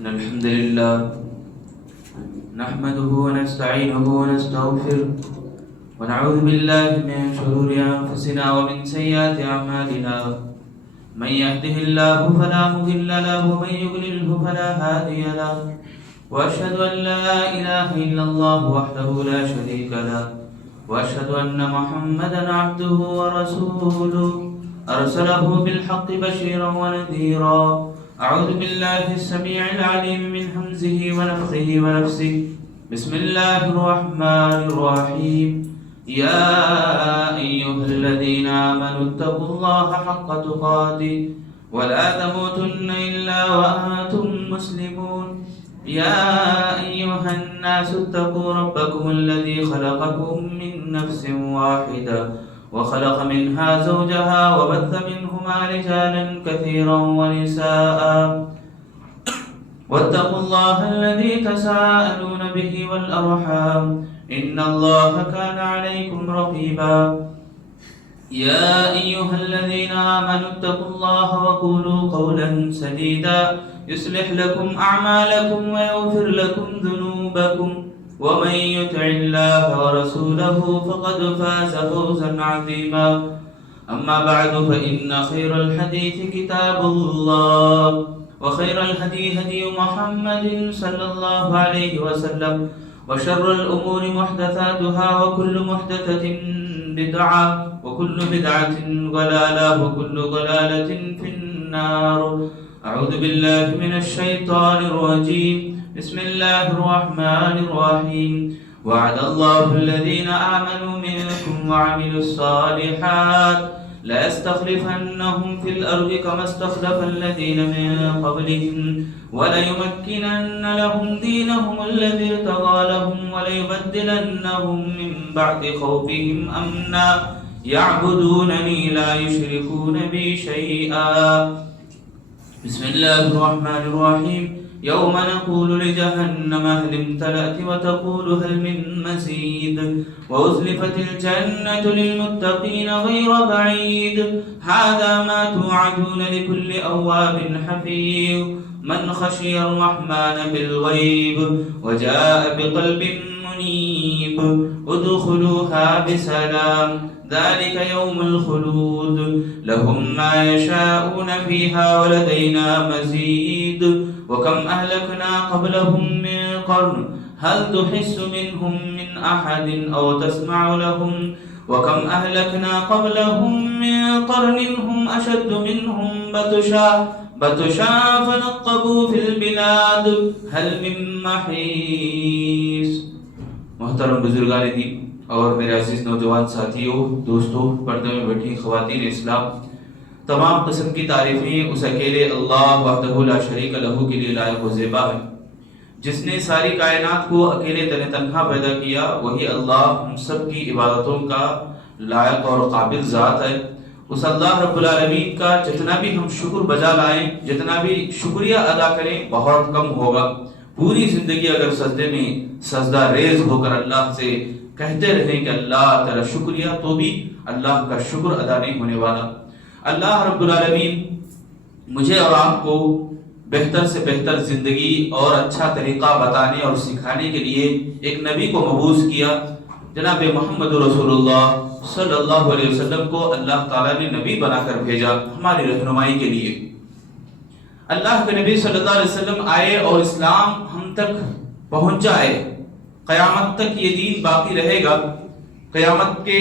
إن الحمد لله نحمده ونستعينه ونستغفره ونعوذ بالله من شرور أنفسنا ومن سيئات أعمالنا من يهده الله فلا مضل له ومن يضلله فلا هادي له وأشهد أن لا إله إلا الله وحده لا شريك له وأشهد أن محمدا عبده ورسوله أرسله بالحق بشيرا ونذيرا. أعوذ بالله السميع العليم من همزه ونفخه ونفسه. بسم الله الرحمن الرحيم. يا أيها الذين آمنوا اتقوا الله حق تقاته ولا تموتن إلا وأنتم مسلمون. يا أيها الناس اتقوا ربكم الذي خلقكم من نفس واحدة وخلق منها زوجها وبث منهما رجالا كثيرا ونساء واتقوا الله الذي تساءلون به والأرحام إن الله كان عليكم رقيبا. يا أيها الذين آمنوا اتقوا الله وقولوا قولا سديدا يصلح لكم أعمالكم ويغفر لكم ذنوبكم ومن يطع الله ورسوله فقد فاز فوزا عظيما. أما بعد فإن خير الحديث كتاب الله وخير الهدي هدي محمد صلى الله عليه وسلم وشر الأمور محدثاتها وكل محدثة بدعة وكل بدعة ضلالة وكل ضلالة في النار. أعوذ بالله من الشيطان الرجيم. بسم الله الرحمن الرحيم. وعد الله الذين آمنوا منكم وعملوا الصالحات ليستخلفنهم في الأرض كما استخلف الذين من قبلهم وليمكنن لهم دينهم الذي ارتضى لهم وليبدلنهم من بعد خوفهم أمنا يعبدونني لا يشركون بي شيئا. بسم الله الرحمن الرحيم. يوم نقول لجهنم هل امتلأت وتقول هل من مزيد وأزلفت الجنة للمتقين غير بعيد هذا ما توعدون لكل أواب حفيظ من خشي الرحمن بالغيب وجاء بقلب منيب ادخلوها بسلام ذلك يوم الخلود لهم ما يشاءون فيها ولدينا مزيد. وكم أهلكنا قبلهم من قرن هل تحس منهم من أحد أو تسمع لهم وكم أهلكنا قبلهم من قرن هم أشد منهم بطشا فنقبوا في البلاد هل من محيص. محترم بزرگان دین اور میرے عزیز نوجوان ساتھیوں، دوستوں، پردے میں بیٹھی خواتین اسلام، تمام قسم کی تعریفیں اس اکیلے اللہ وحدہ لا شریک لہ کے لیے لائق و زیبا ہے جس نے ساری کائنات کو اکیلے تنہا پیدا کیا. وہی اللہ ہم سب کی عبادتوں کا لائق اور قابل ذات ہے. اس اللہ رب العالمین کا جتنا بھی ہم شکر بجا لائیں، جتنا بھی شکریہ ادا کریں، بہت کم ہوگا. پوری زندگی اگر سجدے میں سجدہ ریز ہو کر اللہ سے کہتے رہیں کہ اللہ تیرا شکریہ، تو بھی اللہ کا شکر ادا نہیں ہونے والا. اللہ رب العالمین مجھے اور آپ کو بہتر سے بہتر زندگی اور اچھا طریقہ بتانے اور سکھانے کے لیے ایک نبی کو مبعوث کیا. جناب محمد رسول اللہ صلی اللہ علیہ وسلم کو اللہ تعالیٰ نے نبی بنا کر بھیجا ہماری رہنمائی کے لیے. اللہ کے نبی صلی اللہ علیہ وسلم آئے اور اسلام ہم تک پہنچ جائے. قیامت تک یہ دین باقی رہے گا. قیامت کے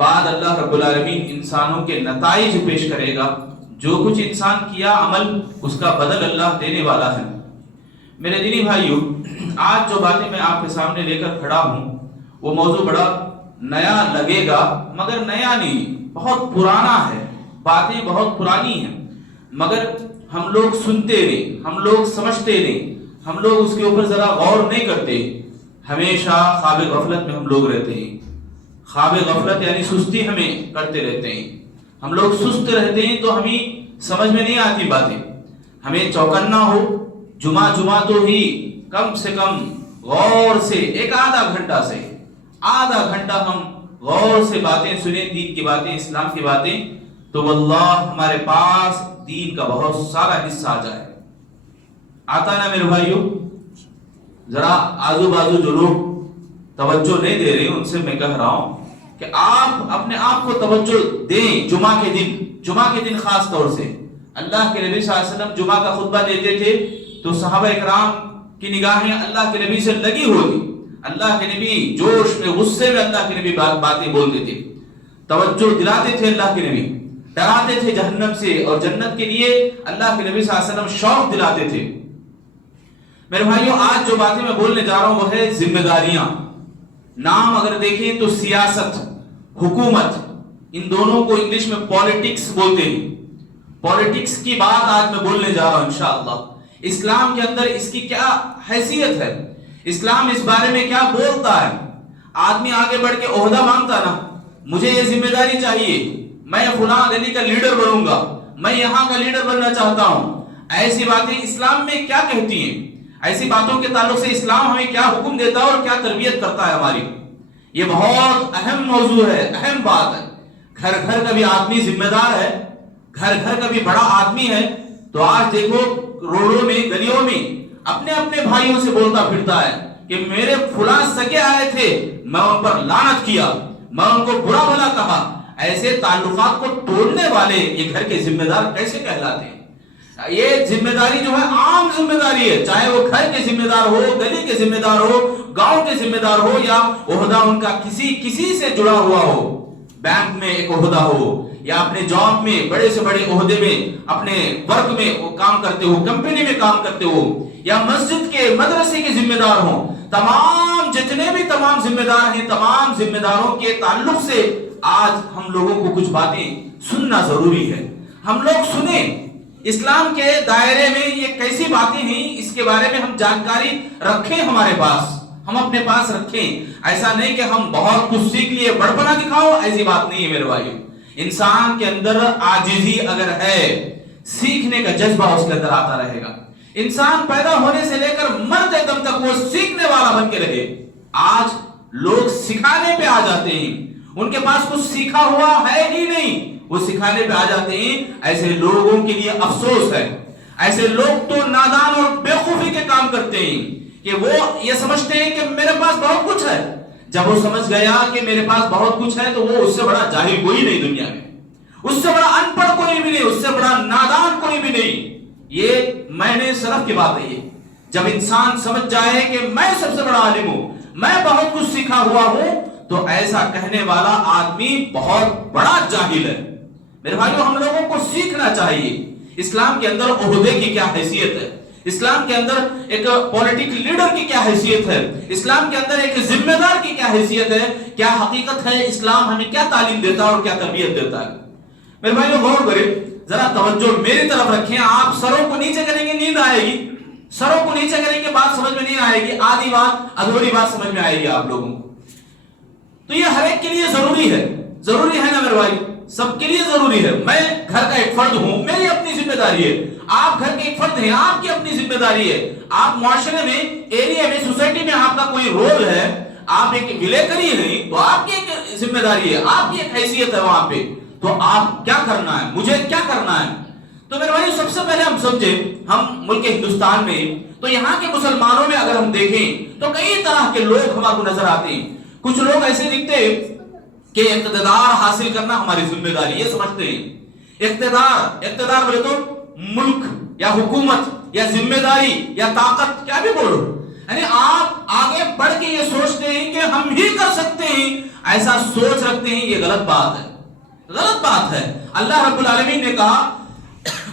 بعد اللہ رب العالمین انسانوں کے نتائج پیش کرے گا. جو کچھ انسان کیا عمل، اس کا بدل اللہ دینے والا ہے. میرے دینی بھائیوں، آج جو باتیں میں آپ کے سامنے لے کر کھڑا ہوں وہ موضوع بڑا نیا لگے گا، مگر نیا نہیں، بہت پرانا ہے. باتیں بہت پرانی ہیں مگر ہم لوگ سنتے نہیں، ہم لوگ سمجھتے نہیں، ہم لوگ اس کے اوپر ذرا غور نہیں کرتے. ہمیشہ خواب غفلت میں ہم لوگ رہتے ہیں. خواب غفلت یعنی سستی ہمیں کرتے رہتے ہیں. ہم لوگ سست رہتے ہیں تو ہمیں سمجھ میں نہیں آتی باتیں. ہمیں چوکنا ہو، جمعہ تو ہی کم سے کم غور سے ایک آدھا گھنٹہ ہم غور سے باتیں سنیں، دین کی باتیں، اسلام کی باتیں، تو واللہ ہمارے پاس دین کا بہت سارا حصہ آ جائے. آتا نا میرے بھائیوں. ذرا آزو بازو جو لوگ توجہ نہیں دے رہے ان سے میں کہہ رہا ہوں کہ آپ اپنے آپ کو توجہ دیں. جمعہ کے دن خاص طور سے اللہ کے نبی صلی اللہ علیہ وسلم جمعہ کا خطبہ دیتے تھے تو صحابہ اکرام کی نگاہیں اللہ کے نبی سے لگی ہوتی. اللہ کے نبی جوش میں غصے میں اللہ کے نبی باتیں بولتے تھے, توجہ دلاتے تھے. اللہ کے نبی ڈراتے تھے جہنم سے اور جنت کے لیے اللہ کے نبی صلی اللہ علیہ وسلم شوق دلاتے تھے. میرے بھائیوں آج جو باتیں میں بولنے جا رہا ہوں وہ ہے ذمہ داریاں. نام اگر دیکھیں تو سیاست, حکومت, ان دونوں کو انگلش میں پالیٹکس بولتے ہیں. پالیٹکس کی بات آج میں بولنے جا رہا ہوں انشاءاللہ. اسلام کے اندر اس کی کیا حیثیت ہے, اسلام اس بارے میں کیا بولتا ہے. آدمی آگے بڑھ کے عہدہ مانگتا نا, مجھے یہ ذمہ داری چاہیے, میں فلاں گلی کا لیڈر بنوں گا, میں یہاں کا لیڈر بننا چاہتا ہوں. ایسی باتیں اسلام میں کیا کہتی ہیں, ایسی باتوں کے تعلق سے اسلام ہمیں کیا حکم دیتا ہے اور کیا تربیت کرتا ہے ہماری. یہ بہت اہم موضوع ہے, اہم بات ہے. گھر گھر کا بھی آدمی ذمہ دار ہے, گھر گھر کا بھی بڑا آدمی ہے. تو آج دیکھو روڈوں میں گلیوں میں اپنے اپنے بھائیوں سے بولتا پھرتا ہے کہ میرے فلاں سگے آئے تھے, میں ان پر لعنت کیا, میں ان کو برا بھلا کہا. ایسے تعلقات کو توڑنے والے یہ گھر کے ذمہ دار کیسے کہلاتے ہیں؟ یہ ذمہ داری جو ہے عام ذمہ داری ہے, چاہے وہ گھر کے ذمہ دار ہو, گلی کے ذمہ دار ہو, گاؤں کے ذمہ دار ہو, یا عہدہ ان کا کسی سے جڑا ہوا ہو, بینک میں ایک عہدہ ہو یا اپنے جاب میں بڑے سے بڑے عہدے میں اپنے ورک میں وہ کام کرتے ہو, کمپنی میں کام کرتے ہو, یا مسجد کے مدرسے کے ذمہ دار ہوں. تمام جتنے بھی تمام ذمہ دار ہیں, تمام ذمہ داروں کے تعلق سے آج ہم لوگوں کو کچھ باتیں سننا ضروری ہے. ہم لوگ سنیں اسلام کے دائرے میں یہ کیسی باتیں ہیں, اس کے بارے میں ہم جانکاری رکھیں, ہمارے پاس, ہم اپنے پاس رکھیں. ایسا نہیں کہ ہم بہت کچھ سیکھ لیے بڑپنا دکھاؤ, ایسی بات نہیں ہے میرے بھائیو. انسان کے اندر عاجزی اگر ہے, سیکھنے کا جذبہ اس کے اندر آتا رہے گا. انسان پیدا ہونے سے لے کر مرتے دم تک وہ سیکھنے والا بن کے رہے. آج لوگ سکھانے پہ آ جاتے ہیں, ان کے پاس کچھ سیکھا ہوا ہے ہی نہیں, وہ سکھانے پہ آ جاتے ہیں. ایسے لوگوں کے لیے افسوس ہے. ایسے لوگ تو نادان اور بیوقوفی کے کام کرتے ہیں کہ وہ یہ سمجھتے ہیں کہ میرے پاس بہت کچھ ہے. جب وہ سمجھ گیا کہ میرے پاس بہت کچھ ہے تو وہ اس سے بڑا جاہل کوئی نہیں دنیا میں, اس سے بڑا ان پڑھ کوئی بھی نہیں, اس سے بڑا نادان کوئی بھی نہیں. یہ میں نے سلف کی بات ہے. یہ جب انسان سمجھ جائے کہ میں سب سے بڑا عالم ہوں, میں بہت کچھ سیکھا ہوا ہوں, تو ایسا کہنے والا آدمی بہت بڑا جاہل ہے. میرے بھائیو ہم لوگوں کو سیکھنا چاہیے اسلام کے اندر عہدے کی کیا حیثیت ہے, اسلام کے اندر ایک پولیٹیکل لیڈر کی کیا حیثیت ہے, اسلام کے اندر ایک ذمہ دار کی کیا حیثیت ہے, کیا حقیقت ہے, اسلام ہمیں کیا تعلیم دیتا ہے اور کیا تربیت دیتا ہے. میرے بھائیو غور کریں, ذرا توجہ میری طرف رکھیں. آپ سروں کو نیچے کریں گے نیند آئے گی, سروں کو نیچے کریں گے بات سمجھ میں نہیں آئے گی, آدھی بات ادھوری بات سمجھ میں آئے گی آپ لوگوں کو. تو یہ ہر ایک کے لیے ضروری ہے, ضروری ہے نا میرے بھائی, سب کے لیے ضروری ہے. میں گھر کا ایک فرد ہوں, میری اپنی ذمہ داری ہے. آپ گھر کے ایک فرد ہیں, آپ کی اپنی ذمہ داری ہے. آپ معاشرے میں, ایریا میں, سوسائٹی میں آپ کا کوئی رول ہے, آپ ایک ولیکری ہیں تو آپ کی ایک ذمہ داری ہے, آپ کی ایک حیثیت ہے وہاں پہ. تو آپ کیا کرنا ہے, مجھے کیا کرنا ہے. تو میرے بھائی سب سے پہلے ہم سمجھیں, ہم ملک ہندوستان میں, تو یہاں کے مسلمانوں میں اگر ہم دیکھیں تو کئی طرح کے لوگ ہمارے کو نظر آتے ہیں. کچھ لوگ ایسے دکھتے کہ اقتدار حاصل کرنا ہماری ذمہ داری, یہ سمجھتے ہیں. اقتدار بولے تو ملک یا حکومت یا ذمہ داری یا طاقت, کیا بھی بولو, یعنی آپ آگے بڑھ کے یہ سوچتے ہیں کہ ہم ہی کر سکتے ہیں, ایسا سوچ رکھتے ہیں. یہ غلط بات ہے, غلط بات ہے. اللہ رب العالمین نے کہا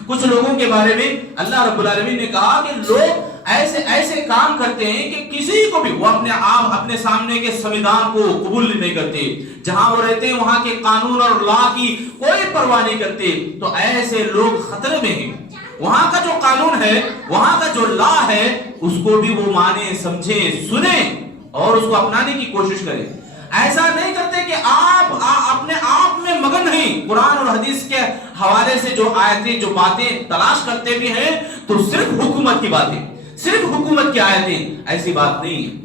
کچھ لوگوں کے بارے میں, اللہ رب العالمین نے کہا کہ لوگ ایسے کام کرتے ہیں کہ کسی کو بھی وہ اپنے سامنے کے سمویدھان کو قبول نہیں کرتے, جہاں وہ رہتے ہیں وہاں کے قانون اور لا کی کوئی پرواہ نہیں کرتے. تو ایسے لوگ خطرے میں ہیں. وہاں کا جو قانون ہے, وہاں کا جو لا ہے, اس کو بھی وہ مانیں, سمجھیں, سنیں اور اس کو اپنانے کی کوشش کریں. ایسا نہیں کرتے کہ آپ اپنے آپ میں مگن نہیں. قرآن اور حدیث کے حوالے سے جو آیتیں, جو باتیں تلاش کرتے بھی ہیں تو صرف حکومت کی باتیں, صرف حکومت کی آیتیں, ایسی بات نہیں ہے.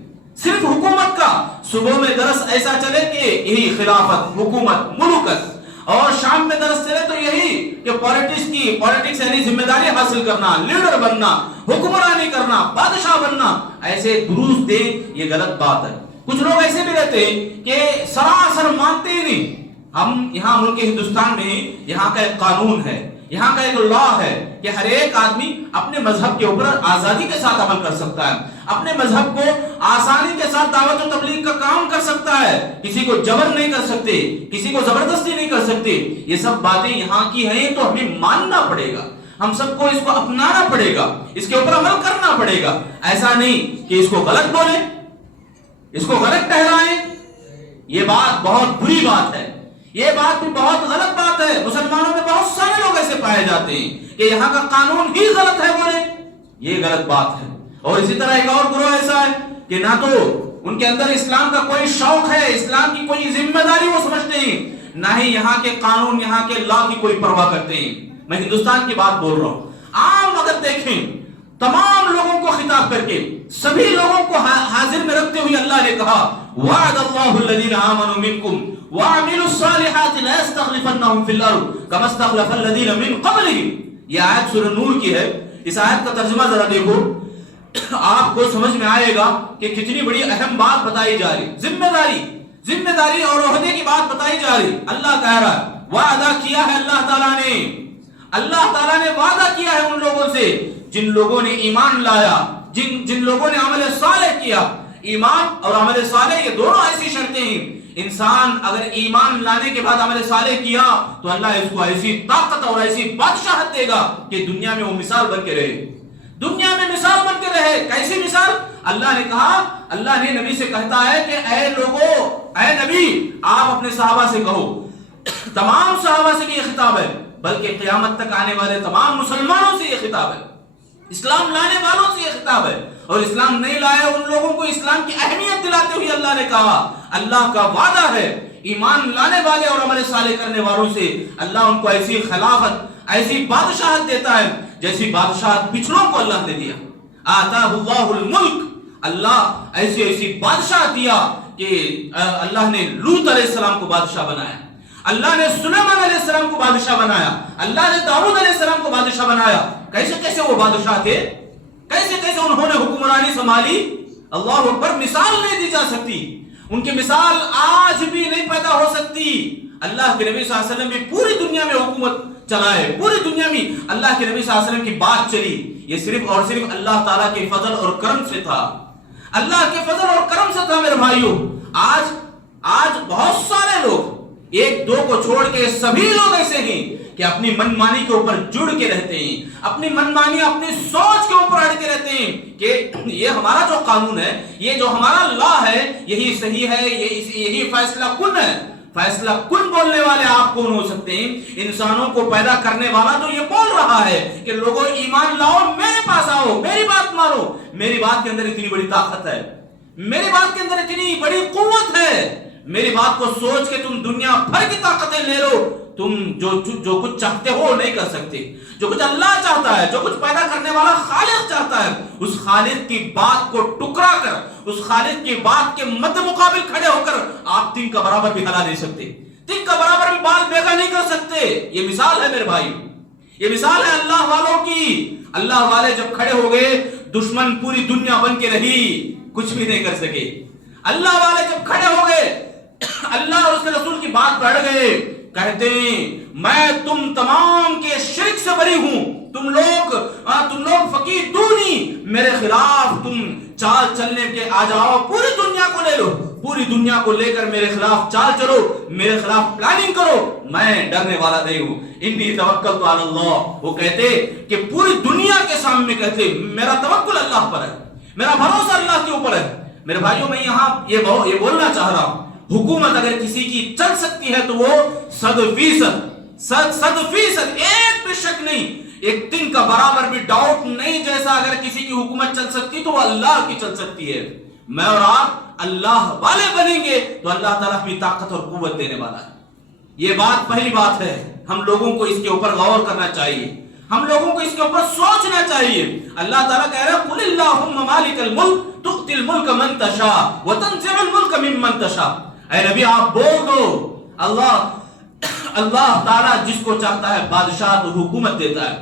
صرف حکومت کا صبح میں درس ایسا چلے کہ یہی خلافت, حکومت, ملوکت, اور شام میں درس چلے تو یہی کہ پالیٹکس یعنی ذمہ داری حاصل کرنا, لیڈر بننا, حکمرانی کرنا، بادشاہ بننا، ایسے دروس دیں، یہ غلط بات ہے۔ کچھ لوگ ایسے بھی رہتے ہیں کہ سراسر مانتے ہی نہیں۔ ہم یہاں ملک ہندوستان میں یہاں کا ایک قانون ہے، یہاں کا ایک لا ہے کہ ہر ایک آدمی اپنے مذہب کے اوپر آزادی کے ساتھ عمل کر سکتا ہے، اپنے مذہب کو آسانی کے ساتھ دعوت و تبلیغ کا کام کر سکتا ہے، کسی کو جبر نہیں کر سکتے، کسی کو زبردستی نہیں کر سکتے۔ یہ سب باتیں یہاں کی ہیں تو ہمیں ماننا پڑے گا، ہم سب کو اس کو اپنانا پڑے گا، اس کے اوپر عمل کرنا پڑے گا۔ ایسا نہیں کہ اس کو غلط بولیں، اس کو غلط ٹھہرائیں۔ یہ بات بہت بری بات ہے، یہ بات بھی بہت غلط بات ہے۔ مسلمانوں میں بہت سارے لوگ ایسے پائے جاتے ہیں کہ یہاں کا قانون ہی غلط ہے بولے، یہ غلط بات ہے۔ اور اسی طرح ایک اور گروہ ایسا ہے کہ نہ تو ان کے اندر اسلام کا کوئی شوق ہے، اسلام کی کوئی ذمہ داری وہ سمجھتے ہیں، نہ ہی یہاں کے قانون، یہاں کے لا کی کوئی پرواہ کرتے ہیں۔ میں ہندوستان کی بات بول رہا ہوں، عام اگر دیکھیں تمام لوگوں کو خطاب کر کے سبھی لوگوں کو حاضر میں رکھتے ہوئے اللہ نے کہا وعد اللہ الذین آمنوا منکم وعملوا الصالحات لا يستخلفنهم في الارض كما استخلف الذین من قبلهم۔ یہ آیت سورہ نور کی ہے۔ اس آیت کا ترجمہ ذرا دیکھو، آپ کو سمجھ میں آئے گا کہ کتنی بڑی اہم بات بتائی جا رہی، ذمہ داری اور عہدے کی بات بتائی جا رہی۔ اللہ کہہ رہا ہے وعدہ کیا ہے اللہ تعالیٰ نے وعدہ کیا ہے ان لوگوں سے جن لوگوں نے ایمان لایا، جن لوگوں نے عمل صالح کیا۔ ایمان اور عمل صالح یہ دونوں ایسی شرطیں ہیں، انسان اگر ایمان لانے کے بعد عمل صالح کیا تو اللہ اس کو ایسی طاقت اور ایسی بادشاہت دے گا کہ دنیا میں وہ مثال بن کے رہے، دنیا میں مثال بن کے رہے۔ کیسی مثال؟ اللہ نے کہا، اللہ نے نبی سے کہتا ہے کہ اے لوگو، اے نبی آپ اپنے صحابہ سے کہو، تمام صحابہ سے بھی یہ خطاب ہے، بلکہ قیامت تک آنے والے تمام مسلمانوں سے یہ خطاب ہے، اسلام لانے والوں سے یہ خطاب ہے۔ اور اسلام نہیں لائے ان لوگوں کو اسلام کی اہمیت دلاتے ہوئے اللہ نے کہا اللہ کا وعدہ ہے ایمان لانے والے اور عمل صالح کرنے والوں سے اللہ ان کو ایسی خلافت، ایسی بادشاہت دیتا ہے جیسی بادشاہت پچھلوں کو اللہ نے دیا۔ آتاہ اللہ الملک، اللہ ایسی بادشاہ دیا کہ اللہ نے لوط علیہ السلام کو بادشاہ بنایا، اللہ نے سلیمان علیہ السلام کو بادشاہ بنایا، اللہ نے داؤد علیہ السلام کو بادشاہ بنایا۔ کیسے وہ بادشاہ تھے، کیسے انہوں نے حکمرانی سنبھالی، اللہ اکبر، مثال نہیں دی جا سکتی، ان کی مثال آج بھی نہیں پیدا ہو سکتی۔ اللہ کے نبی صلی اللہ علیہ وسلم بھی پوری دنیا میں حکومت چلائے، پوری دنیا میں اللہ کے نبی صلی اللہ علیہ وسلم کی بات چلی، یہ صرف اور صرف اللہ تعالیٰ کے فضل اور کرم سے تھا، اللہ کے فضل اور کرم سے تھا۔ میرے بھائیوں، آج بہت سارے لوگ، ایک دو کو چھوڑ کے سبھی لوگ ایسے ہیں کہ اپنی منمانی کے اوپر جڑ کے رہتے ہیں، اپنی منمانی، اپنی سوچ کے اوپر اڑ کے رہتے ہیں کہ یہ ہمارا جو قانون ہے، یہ جو ہمارا لا ہے، یہی صحیح ہے، یہی فیصلہ کن ہے۔ فیصلہ کن بولنے والے آپ کون ہو سکتے ہیں؟ انسانوں کو پیدا کرنے والا تو یہ بول رہا ہے کہ لوگوں ایمان لاؤ، میرے پاس آؤ، میری بات مانو، میری بات کے اندر اتنی بڑی طاقت ہے، میری بات کے اندر اتنی بڑی قوت ہے، میری بات کو سوچ کے تم دنیا بھر کی طاقتیں لے لو، تم جو کچھ چاہتے ہو نہیں کر سکتے۔ جو کچھ اللہ چاہتا ہے، جو کچھ پیدا کرنے والا خالق چاہتا ہے، اس خالق کی بات کو ٹکرا کر، اس خالق کی بات کے مد مقابل کھڑے ہو کر آپ تن کا برابر بھی ہلا نہیں سکتے، تن کا برابر بھی بال بیگا نہیں کر سکتے۔ یہ مثال ہے میرے بھائی، یہ مثال ہے اللہ والوں کی۔ اللہ والے جب کھڑے ہو گئے، دشمن پوری دنیا بن کے رہی، کچھ بھی نہیں کر سکے۔ اللہ والے جب کھڑے ہو گئے، اللہ اور اس کے رسول کی بات پڑھ گئے، کہتے ہیں میں تم تمام کے شرک سے بری ہوں، تم لوگ فقیدونی، میرے خلاف تم چال چلنے کے آ جاؤ، پوری دنیا کو لے لو، پوری دنیا کو لے کر میرے خلاف چال چلو، میرے خلاف پلاننگ کرو، میں ڈرنے والا نہیں ہوں۔ انی توکلت علی اللہ، وہ کہتے کہ پوری دنیا کے سامنے کہتے میرا توکل اللہ پر ہے، میرا بھروسہ اللہ کے اوپر ہے۔ میرے بھائیوں، میں یہاں یہ بولنا چاہ رہا ہوں، حکومت اگر کسی کی چل سکتی ہے تو وہ 100%، ایک بھی شک نہیں، ایک دن کا برابر بھی ڈاؤٹ نہیں، جیسا اگر کسی کی حکومت چل سکتی تو وہ اللہ کی چل سکتی ہے۔ میں اور آپ اللہ والے بنیں گے تو اللہ تعالیٰ بھی طاقت اور قوت دینے والا ہے۔ یہ بات پہلی بات ہے، ہم لوگوں کو اس کے اوپر غور کرنا چاہیے، ہم لوگوں کو اس کے اوپر سوچنا چاہیے۔ اللہ تعالیٰ کہہ رہا ہے قُلِ اللَّهُمَّ مَالِكَ الْمُلْكِ تُؤْتِي الْمُلْكَ مَن تَشَاءُ وَتَنزِعُ الْمُلْكَ مِمَّن تَشَاءُ۔ اے نبی آپ بول دو، اللہ تعالیٰ جس کو چاہتا ہے بادشاہت اور حکومت دیتا ہے،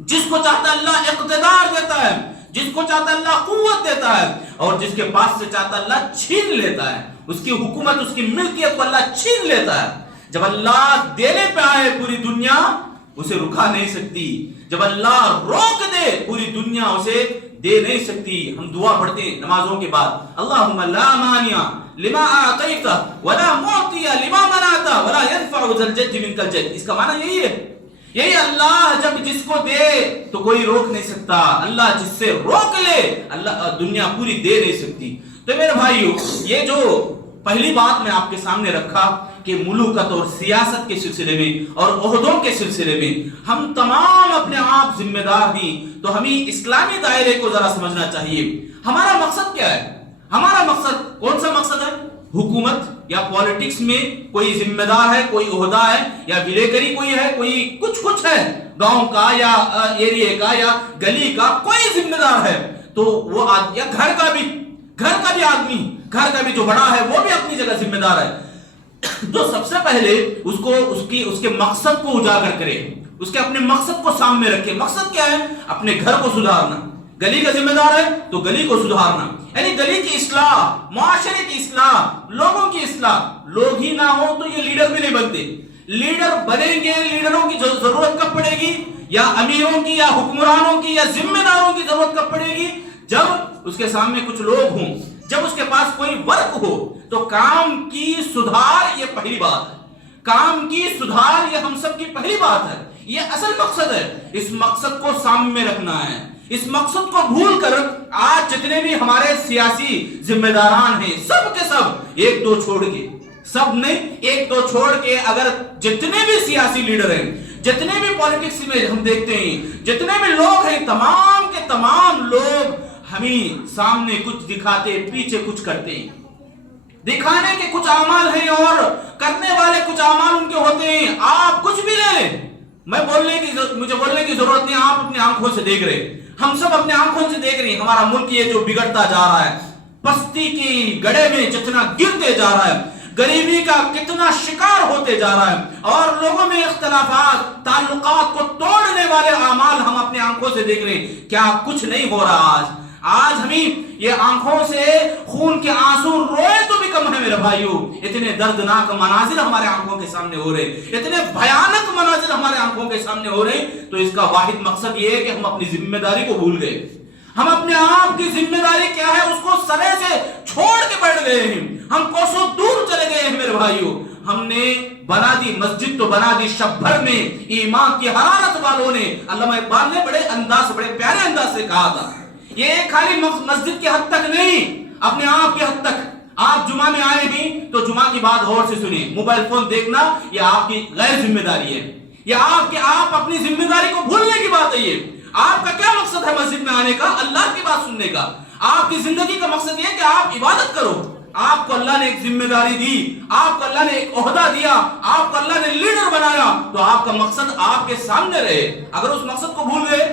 جس کو چاہتا ہے اللہ اقتدار دیتا ہے، جس کو چاہتا ہے اللہ قوت دیتا ہے، اور جس کے پاس سے چاہتا ہے اللہ چھین لیتا ہے، اس کی حکومت، اس کی ملکیت کو اللہ چھین لیتا ہے۔ جب اللہ دینے پہ آئے پوری دنیا اسے رکا نہیں سکتی، جب اللہ روک دے پوری دنیا اسے دے نہیں سکتی۔ ہم دعا پڑھتے ہیں نمازوں کے بعد، اللہم لا مانع لما اعطیت ولا معطی لما منعت ولا ينفع ذا الجد منک الجد۔ اس کا معنی یہی ہے، یہی اللہ جب جس کو دے تو کوئی روک نہیں سکتا، اللہ جس سے روک لے اللہ دنیا پوری دے نہیں سکتی۔ تو میرے بھائیو، یہ جو پہلی بات میں آپ کے سامنے رکھا کہ ملوکت اور سیاست کے سلسلے میں اور عہدوں کے سلسلے میں ہم تمام اپنے آپ ذمہ دار ہیں، تو ہمیں اسلامی دائرے کو ذرا سمجھنا چاہیے۔ ہمارا مقصد کیا ہے؟ ہمارا مقصد کون سا مقصد ہے؟ حکومت یا پالیٹکس میں کوئی ذمہ دار ہے، کوئی عہدہ ہے، یا ولیکری کوئی ہے، کوئی کچھ ہے، گاؤں کا یا ایریے کا یا گلی کا کوئی ذمہ دار ہے، تو وہ یا گھر کا بھی آدمی، گھر کا بھی جو بڑا ہے وہ بھی اپنی جگہ ذمہ دار ہے۔ تو سب سے پہلے اس کے مقصد کو اجاگر کرے، اس کے اپنے مقصد کو سامنے رکھے۔ مقصد کیا ہے؟ اپنے گھر کو سدھارنا۔ گلی کا ذمہ دار ہے تو گلی کو سدھارنا، یعنی گلی کی اصلاح، معاشرے کی اصلاح، لوگوں کی اصلاح۔ لوگ ہی نہ ہو تو یہ لیڈر بھی نہیں بنتے۔ لیڈر بنیں گے، لیڈروں کی ضرورت کب پڑے گی؟ یا امیروں کی یا حکمرانوں کی یا ذمہ داروں کی ضرورت کب پڑے گی؟ جب اس کے سامنے کچھ لوگ ہوں، جب اس کے پاس کوئی ورک ہو۔ تو کام کی سدھار، یہ پہلی بات ہے، کام کی سدھار یہ ہم سب کی پہلی بات ہے، یہ اصل مقصد ہے۔ اس مقصد کو سامنے رکھنا ہے۔ اس مقصد کو بھول کر آج جتنے بھی ہمارے سیاسی ذمہ داران ہیں، سب کے سب ایک دو چھوڑ کے، سب نے ایک دو چھوڑ کے، اگر جتنے بھی سیاسی لیڈر ہیں، جتنے بھی پالیٹکس میں ہم دیکھتے ہیں، جتنے بھی لوگ ہیں، تمام کے تمام لوگ ہمیں سامنے کچھ دکھاتے، پیچھے کچھ کرتے ہیں۔ دکھانے کے کچھ اعمال ہیں اور کرنے والے کچھ اعمال ان کے ہوتے ہیں۔ آپ کچھ بھی لے لیں، مجھے بولنے کی ضرورت نہیں، آپ اپنی آنکھوں سے دیکھ رہے، ہم سب اپنے آنکھوں سے دیکھ رہے ہیں، ہمارا ملک یہ جو بگڑتا جا رہا ہے، پستی کی گڑھے میں جتنا گرتے جا رہا ہے، غریبی کا کتنا شکار ہوتے جا رہا ہے، اور لوگوں میں اختلافات، تعلقات کو توڑنے والے اعمال ہم اپنے آنکھوں سے دیکھ رہے ہیں۔ کیا کچھ نہیں ہو رہا آج ہمیں یہ آنکھوں سے خون کے آنسو روئے تو بھی کم ہے میرے بھائیو۔ اتنے دردناک مناظر ہمارے آنکھوں کے سامنے ہو رہے، اتنے بھیانک مناظر ہمارے آنکھوں کے سامنے ہو رہے، تو اس کا واحد مقصد یہ ہے کہ ہم اپنی ذمہ داری کو بھول گئے۔ ہم اپنے آپ کی ذمہ داری کیا ہے اس کو سرے سے چھوڑ کے بیٹھ گئے ہیں، ہم کوسوں دور چلے گئے ہیں میرے بھائیو۔ ہم نے بنا دی مسجد، تو بنا دی شب بھر میں ایمان کی حرارت والوں نے۔ علامہ اقبال نے بڑے پیارے انداز سے کہا تھا، یہ خالی مسجد کے حد تک نہیں، اپنے آپ کے حد تک۔ آپ جمعہ میں آئے بھی تو جمعہ کی بات غور سے سنیں، موبائل فون دیکھنا یہ آپ کی غیر ذمہ داری ہے، یہ آپ اپنی ذمہ داری کو بھولنے کی بات ہے۔ یہ آپ کا کیا مقصد ہے مسجد میں آنے کا؟ اللہ کی بات سننے کا۔ آپ کی زندگی کا مقصد یہ ہے کہ آپ عبادت کرو۔ آپ کو اللہ نے ایک ذمہ داری دی، آپ کو اللہ نے ایک عہدہ دیا، آپ کو اللہ نے لیڈر بنایا، تو آپ کا مقصد آپ کے سامنے رہے۔ اگر اس مقصد کو بھول گئے،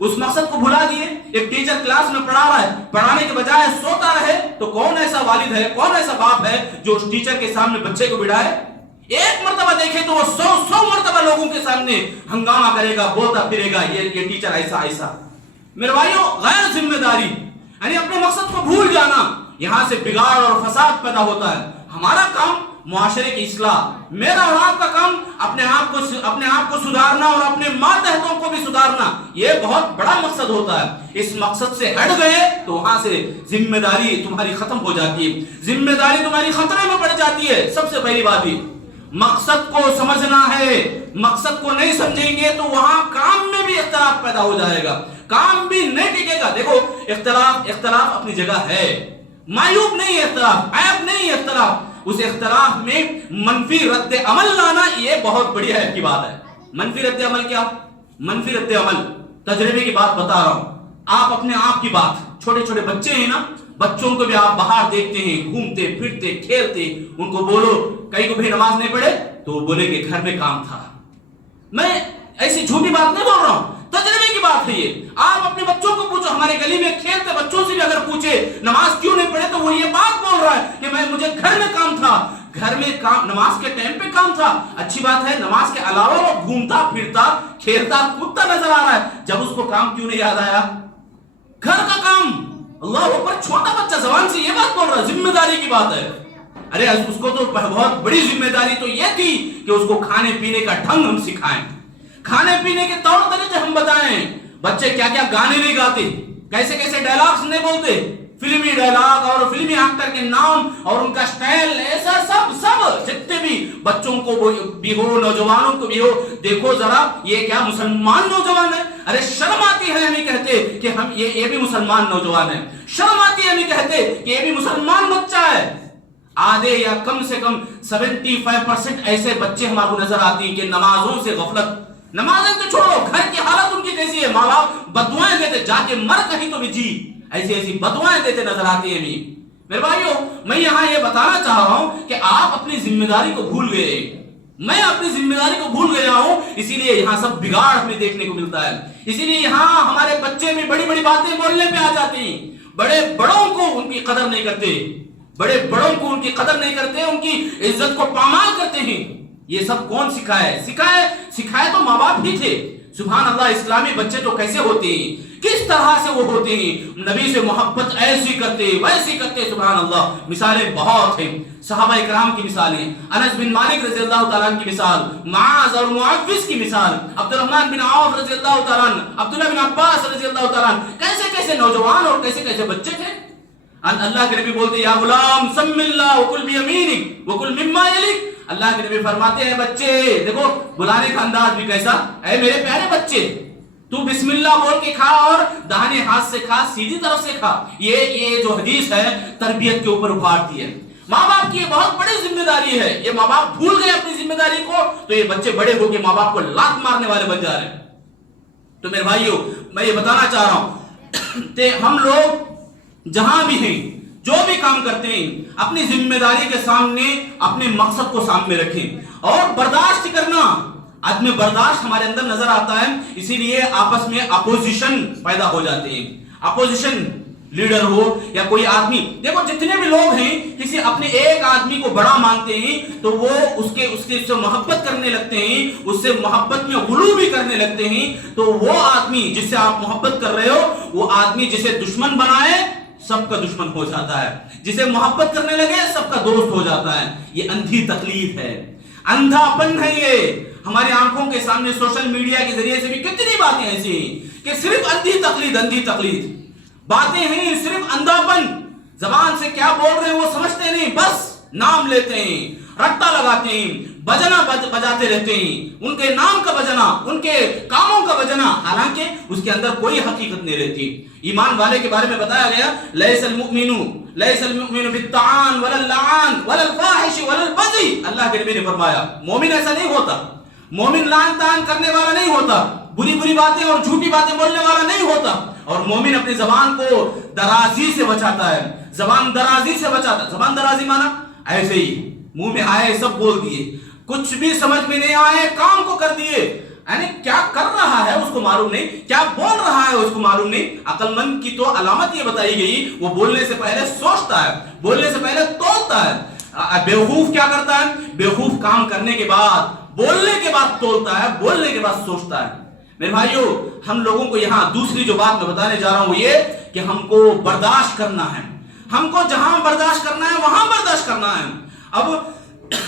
اس مقصد کو بھلا دیے، ایک ٹیچر کلاس میں پڑھا رہا ہے، پڑھانے کے بجائے سوتا رہے، تو کون ایسا والد ہے، کون ایسا باپ ہے جو اس ٹیچر کے سامنے بچے کو بٹھائے؟ ایک مرتبہ دیکھے تو وہ 100 مرتبہ لوگوں کے سامنے ہنگامہ کرے گا، بولتا پھرے گا یہ ٹیچر ایسا۔ میرے بھائیو، غیر ذمہ داری یعنی اپنے مقصد کو بھول جانا، یہاں سے بگاڑ اور فساد پیدا ہوتا ہے۔ ہمارا کام معاشرے کی اصلاح، میرا اور آپ کا کام اپنے آپ کو سدھارنا اور اپنے ماتحتوں کو بھی سدھارنا، یہ بہت بڑا مقصد ہوتا ہے۔ اس مقصد سے ہٹ گئے تو وہاں سے ذمہ داری تمہاری ختم ہو جاتی ہے، ذمہ داری تمہاری خطرے میں پڑ جاتی ہے۔ سب سے پہلی بات ہی مقصد کو سمجھنا ہے، مقصد کو نہیں سمجھیں گے تو وہاں کام میں بھی اختلاف پیدا ہو جائے گا، کام بھی نہیں ٹکے گا۔ دیکھو، اختلاف اپنی جگہ ہے، معیوب نہیں ہے اختلاف، عیب نہیں ہے اختلاف۔ اس اختلاف میں منفی رد عمل لانا یہ بہت بڑی عیب کی بات ہے۔ منفی رد عمل کیا؟ منفی رد عمل تجربے کی بات بتا رہا ہوں، آپ اپنے آپ کی بات، چھوٹے چھوٹے بچے ہیں نا، بچوں کو بھی آپ باہر دیکھتے ہیں، گھومتے پھرتے کھیلتے، ان کو بولو کئی کو بھی نماز نہیں پڑھے تو وہ بولے کہ گھر میں کام تھا۔ میں ایسی جھوٹی بات نہیں بول رہا ہوں، تجربے کی بات ہے یہ۔ آپ اپنے بچوں کو پوچھو، ہمارے گلی میں کھیلتے بچوں سے بھی اگر پوچھے نماز کیوں نہیں پڑھے تو وہ یہ بات بول رہا ہے کہ مجھے گھر میں کام تھا۔ گھر میں کام، نماز کے ٹائم پہ کام تھا، اچھی بات ہے، نماز کے علاوہ وہ گھومتا پھرتا کھیلتا کودتا نظر آ رہا ہے، جب اس کو کام کیوں نہیں یاد آیا؟ گھر کا کام، اللہ اوپر، چھوٹا بچہ زبان سے یہ بات بول رہا ہے، ذمہ داری کی بات ہے. ارے اس کو تو بہت بڑی ذمہ داری تو یہ تھی کہ اس کو کھانے پینے کا ڈھنگ ہم سکھائیں، کھانے پینے کے طور طریقے ہم بتائیں. بچے کیا کیا گانے نہیں گاتے، کیسے کیسے ڈائلاگز نہیں بولتے، فلمی ڈائلاگ اور فلمی ایکٹر کے نام اور ان کا سٹائل، ایسا سب جتنے بھی بچوں کو بھی ہو، نوجوانوں کو بھی ہو، دیکھو ذرا یہ کیا مسلمان نوجوان ہے. ارے شرم آتی ہے ہمیں کہتے کہ ہم یہ بھی مسلمان نوجوان ہے، شرم آتی ہے ہمیں کہتے کہ یہ بھی مسلمان بچہ ہے. آدھے یا کم سے کم 75% ایسے بچے ہمارے کو نظر آتی ہیں کہ نمازوں سے غفلت. نمازیں تو چھوڑو، گھر کی حالت ان کی کیسی ہے، ماں باپ بددعائیں دیتے، جا کے مر کہیں تو بھی جی، ایسی ایسی بددعائیں دیتے نظر آتی ہیں. میرے بھائیوں، میں یہاں یہ بتانا چاہ رہا ہوں کہ آپ اپنی ذمہ داری کو بھول گئے، میں اپنی ذمہ داری کو بھول گیا ہوں، اسی لیے یہاں سب بگاڑ ہمیں دیکھنے کو ملتا ہے. اسی لیے یہاں ہمارے بچے بھی بڑی بڑی باتیں بولنے پہ آ جاتی ہیں، بڑے بڑوں کو ان کی قدر نہیں کرتے، بڑے بڑوں کو ان کی قدر نہیں کرتے، ان کی عزت کو پامال کرتے ہیں. یہ سب کون سکھائے تو ماں باپ ہی تھے. سبحان اللہ، اسلامی بچے تو کیسے ہوتے ہیں، کس طرح سے وہ ہوتے ہیں، نبی سے محبت ایسی کرتے ویسی کرتے. سبحان اللہ، مثالیں بہت ہیں، صحابہ کرام کی مثالیں، انس بن مالک رضی اللہ تعالیٰ عنہ کی مثال، معاذ اور معوذ کی مثال، عبد الرحمن بن عوف رضی اللہ تعالیٰ عنہ، عبداللہ بن عباس رضی اللہ تعالیٰ عنہ، کیسے کیسے نوجوان اور کیسے کیسے بچے تھے. اللہ کے نبی بولتے یا غلام سم اللہ وکل بیمینک وکل مما یلیک. اللہ کے نبی فرماتے ہیں بچے، دیکھو بلانے کا انداز بھی کیسا، اے میرے پیارے بچے، تو بسم اللہ بول کے کھا اور داہنے ہاتھ سے کھا، سیدھی طرف سے کھا. یہ جو حدیث ہے تربیت کے اوپر ابھارتی ہے. ماں باپ کی یہ بہت بڑی ذمہ داری ہے. یہ ماں باپ بھول گئے اپنی ذمہ داری کو تو یہ بچے بڑے ہو کے ماں باپ کو لات مارنے والے بن جا رہے ہیں. تو میرے بھائیوں، میں یہ بتانا چاہ رہا ہوں کہ ہم لوگ جہاں بھی ہیں، جو بھی کام کرتے ہیں، اپنی ذمہ داری کے سامنے اپنے مقصد کو سامنے رکھیں اور برداشت کرنا. عدم برداشت ہمارے اندر نظر آتا ہے، اسی لیے آپس میں اپوزیشن پیدا ہو جاتے ہیں. اپوزیشن لیڈر ہو یا کوئی آدمی، دیکھو جتنے بھی لوگ ہیں کسی اپنے ایک آدمی کو بڑا مانتے ہیں تو وہ اس سے محبت کرنے لگتے ہیں، اس سے محبت میں غلو بھی کرنے لگتے ہیں. تو وہ آدمی جس سے آپ محبت کر رہے ہو، وہ آدمی جسے دشمن بنائے سب کا دشمن ہو جاتا ہے، جسے محبت کرنے لگے سب کا دوست ہو جاتا ہے. یہ اندھی تقلید ہے، اندھا پن ہے. یہ ہماری آنکھوں کے سامنے سوشل میڈیا کے ذریعے سے بھی کتنی باتیں ایسی ہیں کہ صرف اندھی تقلید باتیں ہیں، صرف اندھا پن. زبان سے کیا بول رہے ہیں وہ سمجھتے نہیں، بس نام لیتے ہیں، رٹا لگاتے ہیں، بجنا بجاتے رہتے ہیں، ان کے نام کا بجنا، ان کے کاموں کا بجنا، حالانکہ اس کے اندر کوئی حقیقت نہیں رہتی. ایمان والے کے بارے میں بتایا گیا لیس المؤمن بالطعان ولا اللعان ولا الفاحش ولا البذی. اللہ کے نبی نے فرمایا مومن ایسا نہیں ہوتا، مومن لعن طعن کرنے والا نہیں ہوتا، بری باتیں اور جھوٹی باتیں بولنے والا نہیں ہوتا، اور مومن اپنی زبان کو درازی سے بچاتا ہے. زبان درازی مانا ایسے ہی منہ میں آئے سب بول دیے، کچھ بھی سمجھ میں نہیں آئے کام کو کر دیے. یعنی کیا کر رہا ہے اس کو معلوم نہیں، کیا بول رہا ہے اس کو معلوم نہیں. عقل مند کی تو علامت یہ بتائی گئی، وہ بولنے سے پہلے سوچتا ہے، بولنے سے پہلے تولتا ہے. بیوقوف کیا کرتا ہے؟ بیوقوف کام کرنے کے بعد، بولنے کے بعد تولتا ہے، بولنے کے بعد سوچتا ہے. میرے بھائیوں، ہم لوگوں کو یہاں دوسری جو بات میں بتانے جا رہا ہوں وہ یہ کہ ہم کو برداشت کرنا ہے. ہم کو جہاں برداشت کرنا ہے وہاں برداشت کرنا ہے. اب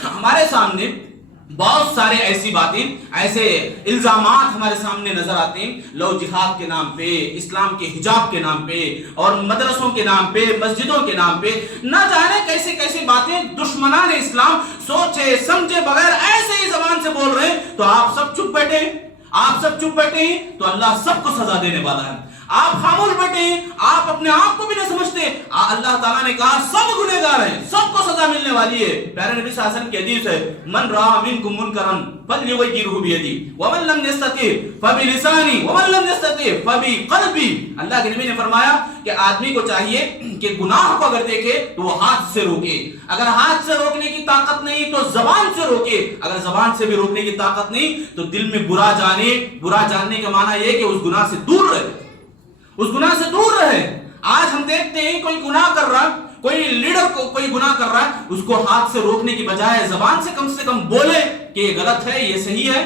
ہمارے سامنے بہت سارے ایسی باتیں، ایسے الزامات ہمارے سامنے نظر آتے ہیں، لو جہاد کے نام پہ، اسلام کے حجاب کے نام پہ اور مدرسوں کے نام پہ، مسجدوں کے نام پہ، نہ جانے کیسے کیسے باتیں دشمنان اسلام سوچے سمجھے بغیر ایسے ہی زبان سے بول رہے ہیں. تو آپ سب چپ بیٹھے ہیں تو اللہ سب کو سزا دینے والا ہے. آپ خاموش بیٹھے ہیں، آپ اپنے آپ کو بھی نہیں سمجھتے. اللہ تعالیٰ نے کہا سب گنہگار ہیں، سب کو سزا ملنے والی ہے. پیارے نبی صلی اللہ علیہ وسلم کی حدیث ہے من رأى منکم منکرا فلیغیرہ بیدہ ومن لم یستطع فبلسانہ ومن لم یستطع فبقلبہ. اللہ کے نبی نے فرمایا کہ آدمی کو چاہیے کہ گناہ کو اگر دیکھے تو وہ ہاتھ سے روکے، اگر ہاتھ سے روکنے کی طاقت نہیں تو زبان سے روکے، اگر زبان سے بھی روکنے کی طاقت نہیں تو دل میں برا جاننے کا معنی یہ کہ اس گناہ سے دور رہے، اس گناہ سے دور رہے. آج ہم دیکھتے ہیں کوئی گناہ کر رہا، کوئی لیڈر اگر کوئی گناہ کر رہا ہے اس کو ہاتھ سے روکنے کی بجائے زبان سے کم بولے کہ یہ غلط ہے یہ صحیح ہے،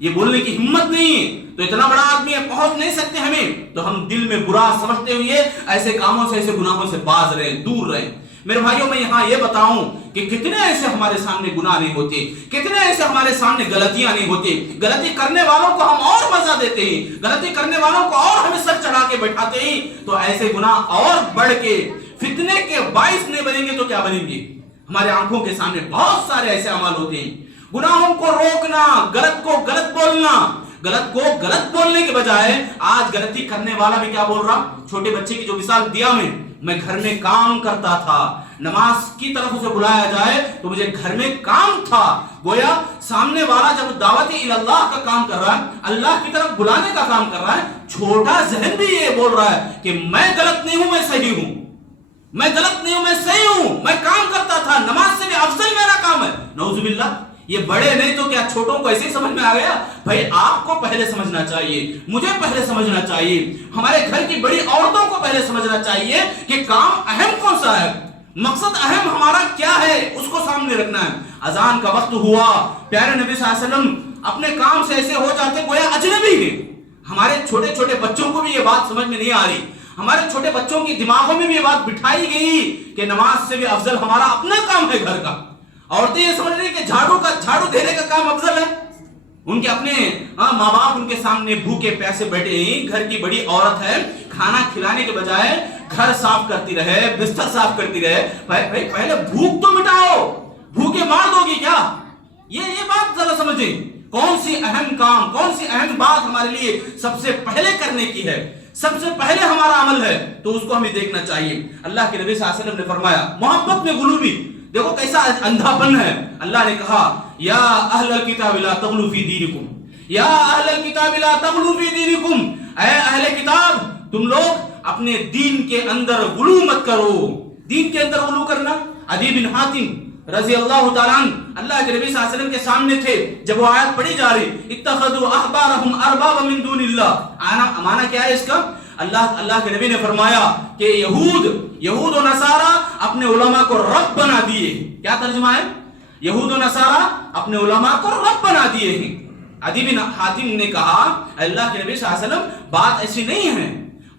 یہ بولنے کی ہمت نہیں تو اتنا بڑا آدمی ہے پہنچ نہیں سکتے ہمیں، تو ہم دل میں برا سمجھتے ہوئے ایسے کاموں سے ایسے گناہوں سے باز رہیں، دور رہیں۔ میرے بھائیوں میں یہاں یہ بتاؤں کہ کتنے ایسے ہمارے سامنے گناہ نہیں ہوتے، کتنے ایسے ہمارے سامنے غلطیاں نہیں ہوتی، غلطی کرنے والوں کو ہم اور مزہ دیتے ہیں، غلطی کرنے والوں کو اور ہمیں سر چڑھا کے بٹھاتے ہیں، تو ایسے گناہ اور بڑھ کے فتنے کے باعث نہیں بنیں گے تو کیا بنیں گے؟ ہمارے آنکھوں کے سامنے بہت سارے ایسے عمل ہوتے ہیں۔ گناہوں کو روکنا، غلط کو غلط بولنا، غلط کو غلط بولنے کے بجائے آج غلطی کرنے والا بھی کیا بول رہا؟ چھوٹے بچے کی جو مثال دیا میں گھر میں کام کرتا تھا، نماز کی طرف اسے بلایا جائے تو مجھے گھر میں کام تھا، گویا سامنے والا جب دعوت اللہ کا کام کر رہا ہے، اللہ کی طرف بلانے کا کام کر رہا ہے، چھوٹا ذہن بھی یہ بول رہا ہے کہ میں غلط نہیں ہوں، میں صحیح ہوں، میں غلط نہیں ہوں، میں صحیح ہوں، میں کام کرتا تھا، نماز سے بھی افضل میرا کام ہے۔ نعوذ باللہ، یہ بڑے نہیں تو کیا چھوٹوں کو ایسے سمجھ میں آ گیا؟ بھائی آپ کو پہلے سمجھنا چاہیے، مجھے پہلے سمجھنا چاہیے، ہمارے گھر کی بڑی عورتوں کو پہلے سمجھنا چاہیے کہ کام اہم کون سا ہے، مقصد اہم ہمارا کیا ہے، اس کو سامنے رکھنا ہے۔ اذان کا وقت ہوا، پیارے نبی صلی اللہ علیہ وسلم اپنے کام سے ایسے ہو جاتے گویا اجنبی ہیں۔ ہمارے چھوٹے چھوٹے بچوں کو بھی یہ بات سمجھ میں نہیں آ رہی، ہمارے چھوٹے بچوں کی دماغوں میں بھی یہ بات بٹھائی گئی کہ نماز سے بھی افضل ہمارا اپنا کام ہے گھر کا۔ عورتیں یہ سمجھ رہی کہ جھاڑو دینے کا کام افضل ہے، ان کے اپنے ماں باپ ان کے سامنے بھوکے پیاسے بیٹھے ہیں، گھر کی بڑی عورت ہے، کھانا کھلانے کے بجائے گھر صاف کرتی رہے، بستر صاف کرتی رہے، بھائی پہلے بھوک تو مٹاؤ، بھوکے مار دو گی کیا؟ یہ بات ذرا سمجھیں، کون سی اہم کام، کون سی اہم بات ہمارے لیے سب سے پہلے کرنے کی ہے، سب سے پہلے ہمارا عمل ہے، تو اس کو ہمیں دیکھنا چاہیے۔ اللہ کے نبی صلی اللہ علیہ وسلم نے فرمایا محبت میں غلو بھی، دیکھو کیسا اندھا پن ہے۔ اللہ نے کہا یا اہل الکتاب لا تغلو فی دینکم، یا اہل الکتاب لا تغلو فی دینکم، اے اہل کتاب تم لوگ اپنے دین کے اندر غلو مت کرو۔ دین کے اندر غلو کرنا، عدی بن حاتم رضی اللہ تعالیٰ عنہ اللہ کے نبی صلی اللہ علیہ وسلم کے سامنے تھے، جب وہ آیت پڑھی جا رہی اتخذوا احبارهم اربابا من دون اللہ، معنی کیا ہے اس کا؟ اللہ کے نبی نے فرمایا کہ یہود و نصارہ اپنے علماء کو رب بنا دیے۔ کیا ترجمہ ہے؟ یہود و نصارہ اپنے علماء کو رب بنا دیے ہیں۔ عدی بن حاتم نے کہا اللہ کے نبی صلی اللہ علیہ وسلم بات ایسی نہیں ہے،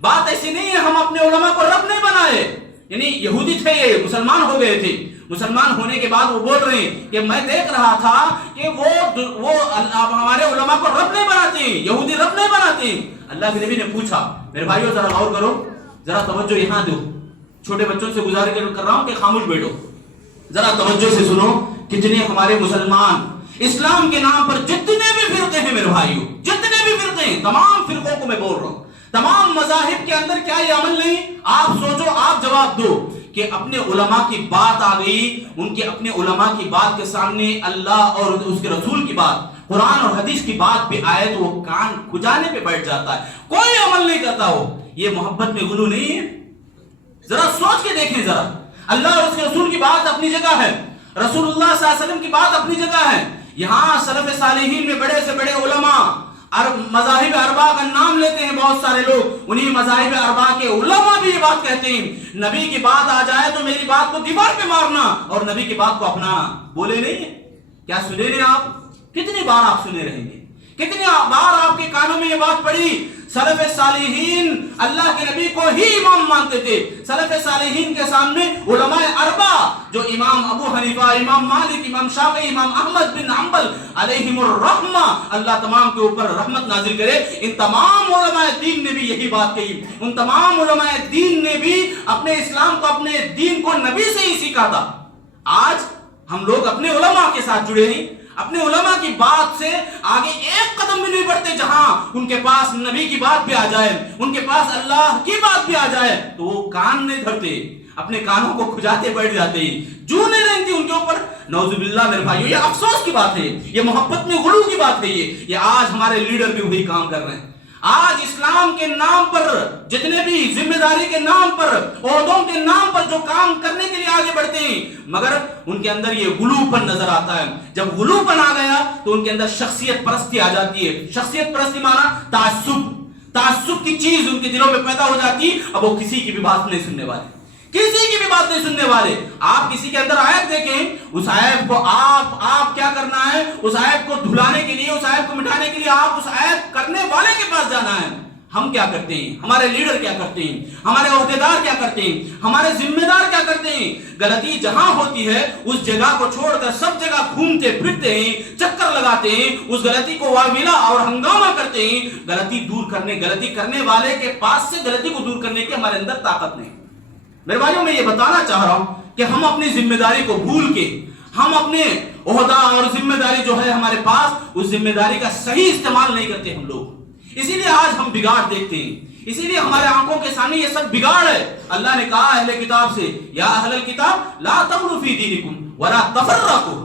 بات ایسی نہیں ہے، ہم اپنے علماء کو رب نہیں بنائے۔ یعنی یہودی تھے، یہ مسلمان ہو گئے تھے، مسلمان ہونے کے بعد وہ بول رہے ہیں کہ میں دیکھ رہا تھا کہ وہ ہمارے علماء کو رب نہیں بناتے ہیں، یہودی رب نہیں بناتے ہیں۔ اللہ کے نبی نے پوچھا، میرے بھائیوں ذرا غور کرو، ذرا توجہ یہاں دو، چھوٹے بچوں سے گزارش کر رہا ہوں کہ خاموش بیٹھو، ذرا توجہ سے سنو۔ کتنے ہمارے مسلمان اسلام کے نام پر جتنے بھی فرقے ہیں میرے بھائیوں، جتنے بھی فرقے ہیں، تمام فرقوں کو میں بول رہا ہوں، تمام مذاہب کے اندر کیا یہ عمل نہیں؟ آپ سوچو، آپ جواب دو کہ اپنے علماء کی بات آ گئی، ان کے اپنے علماء کی بات کے سامنے اللہ اور اس کے رسول کی بات، قرآن اور حدیث کی بات پہ آئے تو وہ کان کھجانے پہ بیٹھ جاتا ہے، کوئی عمل نہیں کرتا ہو۔ یہ محبت میں غلو نہیں ہے؟ ذرا سوچ کے دیکھیں، ذرا اللہ اور اس کے رسول کی بات اپنی جگہ ہے، رسول اللہ صلی اللہ علیہ وسلم کی بات اپنی جگہ ہے۔ یہاں سلف صالحین میں بڑے سے بڑے علماء مذاہب اربع کا نام لیتے ہیں بہت سارے لوگ، انہی مذاہب اربع کے علماء بھی یہ بات کہتے ہیں نبی کی بات آ جائے تو میری بات کو دیوار پہ مارنا اور نبی کی بات کو اپنانا۔ بولے نہیں ہے کیا؟ سنے نہیں آپ؟ کتنی بار آپ سنے رہیں گے، کتنی بار آپ کے کانوں میں یہ بات پڑی؟ سلف صالحین اللہ کے نبی کو ہی امام مانتے تھے، سلف صالحین کے سامنے علماء اربع جو امام ابو حنیفہ، امام مالک، امام شافعی، امام احمد بن حنبل علیہم الرحمہ، اللہ تمام کے اوپر رحمت نازل کرے، ان تمام علماء دین نے بھی یہی بات کہی، ان تمام علماء دین نے بھی اپنے اسلام کو، اپنے دین کو نبی سے ہی سیکھا تھا۔ آج ہم لوگ اپنے علماء کے ساتھ جڑے ہیں، اپنے علماء کی بات سے آگے ایک قدم بھی نہیں بڑھتے، جہاں ان کے پاس نبی کی بات بھی آ جائے، ان کے پاس اللہ کی بات بھی آ جائے تو وہ کان نہیں دھرتے، اپنے کانوں کو کھجاتے بیٹھ جاتے ہیں، جو نہیں رہتی ان کے اوپر۔ نعوذ باللہ میرے بھائیو، یہ افسوس کی بات ہے، یہ محبت میں غلو کی بات ہے، یہ آج ہمارے لیڈر بھی وہی کام کر رہے ہیں۔ آج اسلام کے نام پر، جتنے بھی ذمہ داری کے نام پر، عہدوں کے نام پر جو کام کرنے کے لیے آگے بڑھتے ہیں، مگر ان کے اندر یہ غلو پن نظر آتا ہے۔ جب غلو پن آ گیا تو ان کے اندر شخصیت پرستی آ جاتی ہے۔ شخصیت پرستی مانا تعصب کی چیز ان کے دلوں میں پیدا ہو جاتی ہے، اب وہ کسی کی بھی بات نہیں سننے والے، کسی کی بھی بات نہیں سننے والے. آپ کسی کے اندر عیب دیکھیں, اس عیب کو آپ کیا کرنا ہے, اس عیب کو دھلانے کے لیے, اس عیب کو مٹانے کے لیے آپ اس عیب کرنے والے کے پاس جانا ہے. ہم کیا کرتے ہیں, ہمارے لیڈر کیا کرتے ہیں, ہمارے عہدیدار کیا کرتے ہیں, ہمارے ذمہ دار کیا کرتے ہیں؟ غلطی جہاں ہوتی ہے اس جگہ کو چھوڑ کر سب جگہ گھومتے پھرتے ہیں, چکر لگاتے ہیں, اس غلطی کو واویلا اور ہنگامہ کرتے ہیں. غلطی کرنے والے کے پاس سے غلطی کو دور کرنے کی ہمارے اندر طاقت نہیں. میرے بھائیوں, میں یہ بتانا چاہ رہا ہوں کہ ہم اپنی ذمہ داری کو بھول کے, ہم اپنے عہدہ اور ذمہ داری جو ہے ہمارے پاس, اس ذمہ داری کا صحیح استعمال نہیں کرتے ہم لوگ. اسی لیے آج ہم بگاڑ دیکھتے ہیں, اسی لیے ہمارے آنکھوں کے سامنے یہ سب بگاڑ ہے. اللہ نے کہا اہل کتاب سے, یا اہل الکتاب لا تغلوا فی دینکم ولا تفرقوا,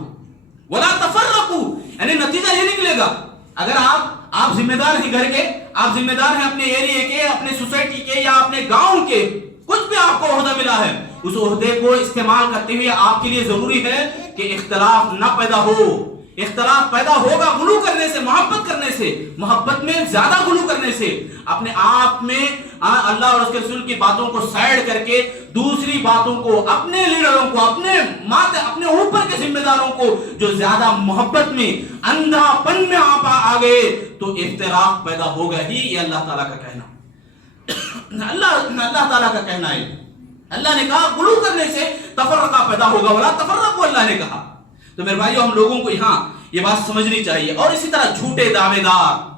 یعنی نتیجہ یہ نکلے گا, اگر آپ ذمہ دار ہیں گھر کے, آپ ذمہ دار ہیں اپنے ایریے کے, اپنے سوسائٹی کے یا اپنے گاؤں کے, کچھ بھی آپ کو عہدہ ملا ہے, اس عہدے کو استعمال کرتے ہوئے آپ کے لیے ضروری ہے کہ اختلاف نہ پیدا ہو. اختلاف پیدا ہوگا غلو کرنے سے, محبت کرنے سے, محبت میں زیادہ غلو کرنے سے, اپنے آپ میں اللہ اور اس کے رسول کی باتوں کو سائڈ کر کے دوسری باتوں کو, اپنے لیڈروں کو, اپنے اوپر کے ذمہ داروں کو جو زیادہ محبت میں, اندھا پن میں آپ آ گئے تو اختلاف پیدا ہوگا ہی. یہ اللہ تعالیٰ کا کہنا, اللہ تعالیٰ کا کہنا ہے. اللہ نے کہا غلو کرنے سے تفرقہ پیدا ہوگا, ولا تفرقوا, اللہ نے کہا. تو میرے بھائیو, ہم لوگوں کو یہاں یہ بات سمجھنی چاہیے. اور اسی طرح جھوٹے دعوے دار,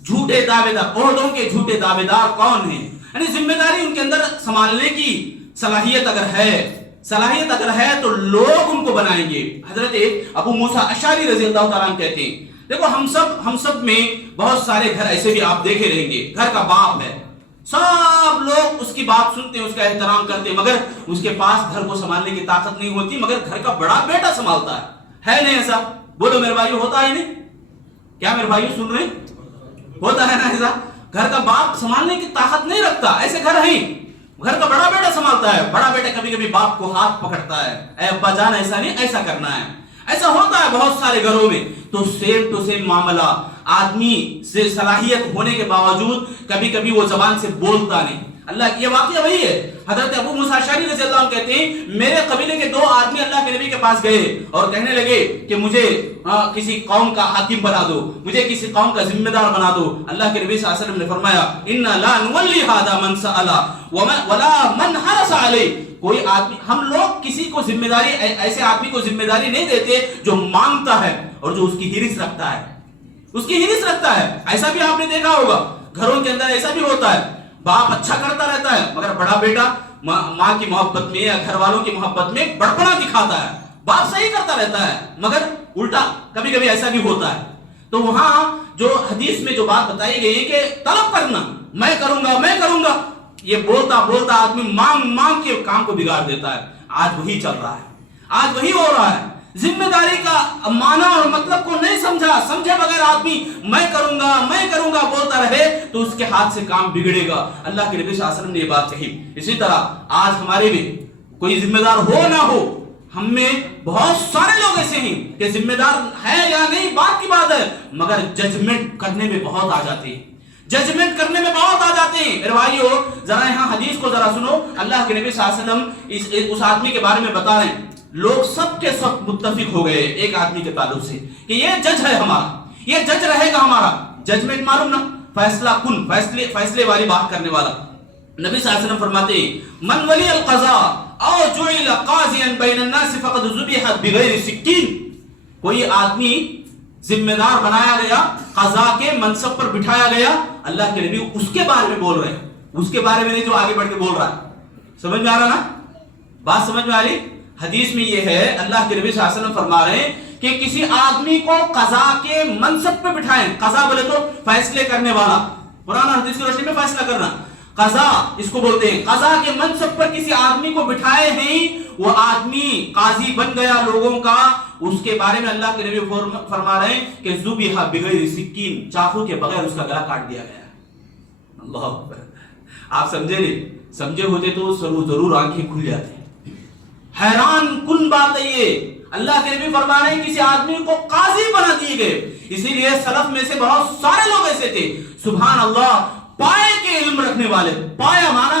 عہدوں کے جھوٹے دعوے دار کون ہیں؟ یعنی ذمہ داری ان کے اندر سنبھالنے کی صلاحیت اگر ہے تو لوگ ان کو بنائیں گے. حضرت ابو موسیٰ اشعری رضی اللہ تعالیٰ عنہ کہتے ہیں, دیکھو ہم سب میں بہت سارے گھر ایسے بھی آپ دیکھے رہیں گے, گھر کا باپ ہے, سب لوگ اس کی بات سنتے ہیں, اس کا احترام کرتے ہیں, مگر اس کے پاس گھر کو سنبھالنے کی طاقت نہیں ہوتی, مگر گھر کا بڑا بیٹا سنبھالتا ہے نہیں ایسا؟ بولو میرے بھائیو, ہوتا ہے نہیں؟ کیا میرے بھائیو سن رہے ہیں؟ ہوتا ہے نا ایسا؟ گھر کا باپ سنبھالنے کی طاقت نہیں رکھتا, ایسے گھر ہیں, گھر کا بڑا بیٹا سنبھالتا ہے. بڑا بیٹا کبھی کبھی باپ کو ہاتھ پکڑتا ہے, اے ابا جان ایسا نہیں, ایسا کرنا ہے. ایسا ہوتا ہے بہت سارے گھروں میں. تو سیم ٹو سیم معاملہ, آدمی سے صلاحیت ہونے کے باوجود کبھی کبھی وہ زبان سے بولتا نہیں. اللہ, یہ واقعہ وہی ہے. حضرت ابو موسیٰ اشعری رضی اللہ عنہ کہتے ہیں, میرے قبیلے کے 2 آدمی اللہ کے نبی کے پاس گئے اور کہنے لگے کہ مجھے کسی قوم کا حاکم بنا دو, مجھے کسی قوم کا ذمہ دار بنا دو. اللہ کے نبی صلی اللہ علیہ وسلم نے فرمایا, انا لا نولی ھذا من سأل ولا من حرص علیہ. کوئی آدمی, ہم لوگ کسی کو ذمہ داری, ایسے آدمی کو ذمہ داری نہیں دیتے جو مانگتا ہے اور جو اس کی ہرس رکھتا ہے. ایسا بھی آپ نے دیکھا ہوگا, گھروں کے اندر ایسا بھی ہوتا ہے, باپ اچھا کرتا رہتا ہے مگر بڑا بیٹا ماں کی محبت میں یا گھر والوں کی محبت میں بڑپنا دکھاتا ہے. باپ صحیح کرتا رہتا ہے مگر الٹا کبھی کبھی ایسا بھی ہوتا ہے. تو وہاں جو حدیث میں جو بات بتائی گئی ہے کہ طلب کرنا, میں کروں گا, یہ بولتا آدمی مانگ کے کام کو بگاڑ دیتا ہے. آج وہی چل رہا ہے, آج وہی ہو رہا ہے. ذمہ داری کا معنی اور مطلب کو نہیں سمجھے بغیر آدمی میں کروں گا بولتا رہے تو اس کے ہاتھ سے کام بگڑے گا. اللہ کے نبی صلی اللہ علیہ وسلم نے یہ بات کہی. اسی طرح آج ہمارے بھی کوئی ذمہ دار ہو نہ ہو, ہم میں بہت سارے لوگ ایسے ہیں کہ ذمہ دار ہے یا نہیں بات کی بات ہے, مگر ججمنٹ کرنے میں بہت آ جاتے ہیں. میرے بھائیو, ذرا یہاں حدیث کو ذرا سنو. اللہ کے نبی صلی اللہ علیہ وسلم اس آدمی کے بارے میں بتا رہے ہیں. لوگ سب کے سب متفق ہو گئے ایک آدمی کے تعلق سے کہ یہ جج ہے ہمارا, یہ جج رہے گا ہمارا. ججمنٹ معلوم نا, فیصلے والی بات کرنے والا. نبی صلی اللہ علیہ وسلم فرماتے ہیں, من ولی القضاء او جعل قاضیا بین الناس فقد ذبح بغیر سکین. کوئی آدمی ذمہ دار بنایا گیا, قضاء کے منصب پر بٹھایا گیا, اللہ کے نبی اس کے بارے میں بول رہے ہیں, اس کے بارے میں نہیں جو آگے بڑھ کے بول رہا ہے. سمجھ میں آ رہا نا بات, سمجھ میں آ رہی؟ حدیث میں یہ ہے, اللہ کے نبی صلی اللہ علیہ وسلم فرما رہے ہیں کہ کسی آدمی کو قضاء کے منصب پہ بٹھائیں. قضاء بولے تو فیصلے کرنے والا, قرآن اور حدیث کی روشنی میں فیصلہ کرنا, قضاء اس کو بولتے ہیں. قضاء کے منصب پر کسی آدمی کو بٹھائے ہیں, وہ آدمی قاضی بن گیا لوگوں کا, اس کے بارے میں اللہ کے نبی فرما رہے ہیں کہ ذبح بغیر سکین, چاقو کے بغیر اس کا گلا کاٹ دیا گیا. اللہ اکبر. آپ سمجھے نہیں, سمجھے ہوتے تو ضرور آنکھیں کھل جاتی. حیران کن بات ہے یہ. اللہ کے نبی فرما رہے ہیں کسی آدمی کو قاضی بنا دیے گئے. اسی لیے سلف میں سے بہت سارے لوگ ایسے تھے, سبحان اللہ, پائے کے علم رکھنے والے. پایا مانا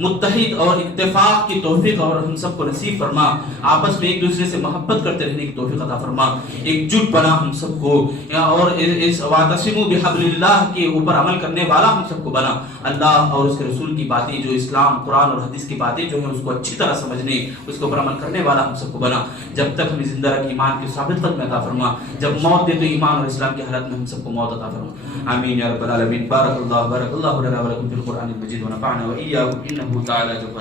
متحد اور اتفاق کی توفیق اور ہم سب کو نصیب فرما. آپس میں ایک دوسرے سے محبت کرتے رہنے کی توفیق عطا فرما. ایک جٹ بنا ہم سب کو, اور اس واعتصموا بحبل اللہ کے اوپر عمل کرنے والا ہم سب کو بنا. اللہ اور اس کے رسول کی باتیں, جو اسلام قرآن اور حدیث کی باتیں جو ہیں, اس کو اچھی طرح سمجھنے, اس کے اوپر عمل کرنے والا ہم سب کو بنا. جب تک ہمیں زندہ رکھ ایمان کے ثابت قدم عطا فرما. جب موت دے تو ایمان اور اسلام کی حالت میں ہم سب کو موت عطا فرما. آمین یا رب العالمین. بارک اللہ لنا ولکم فی القرآن المجید ونفعنا وإیاکم انہ تعالی جواد.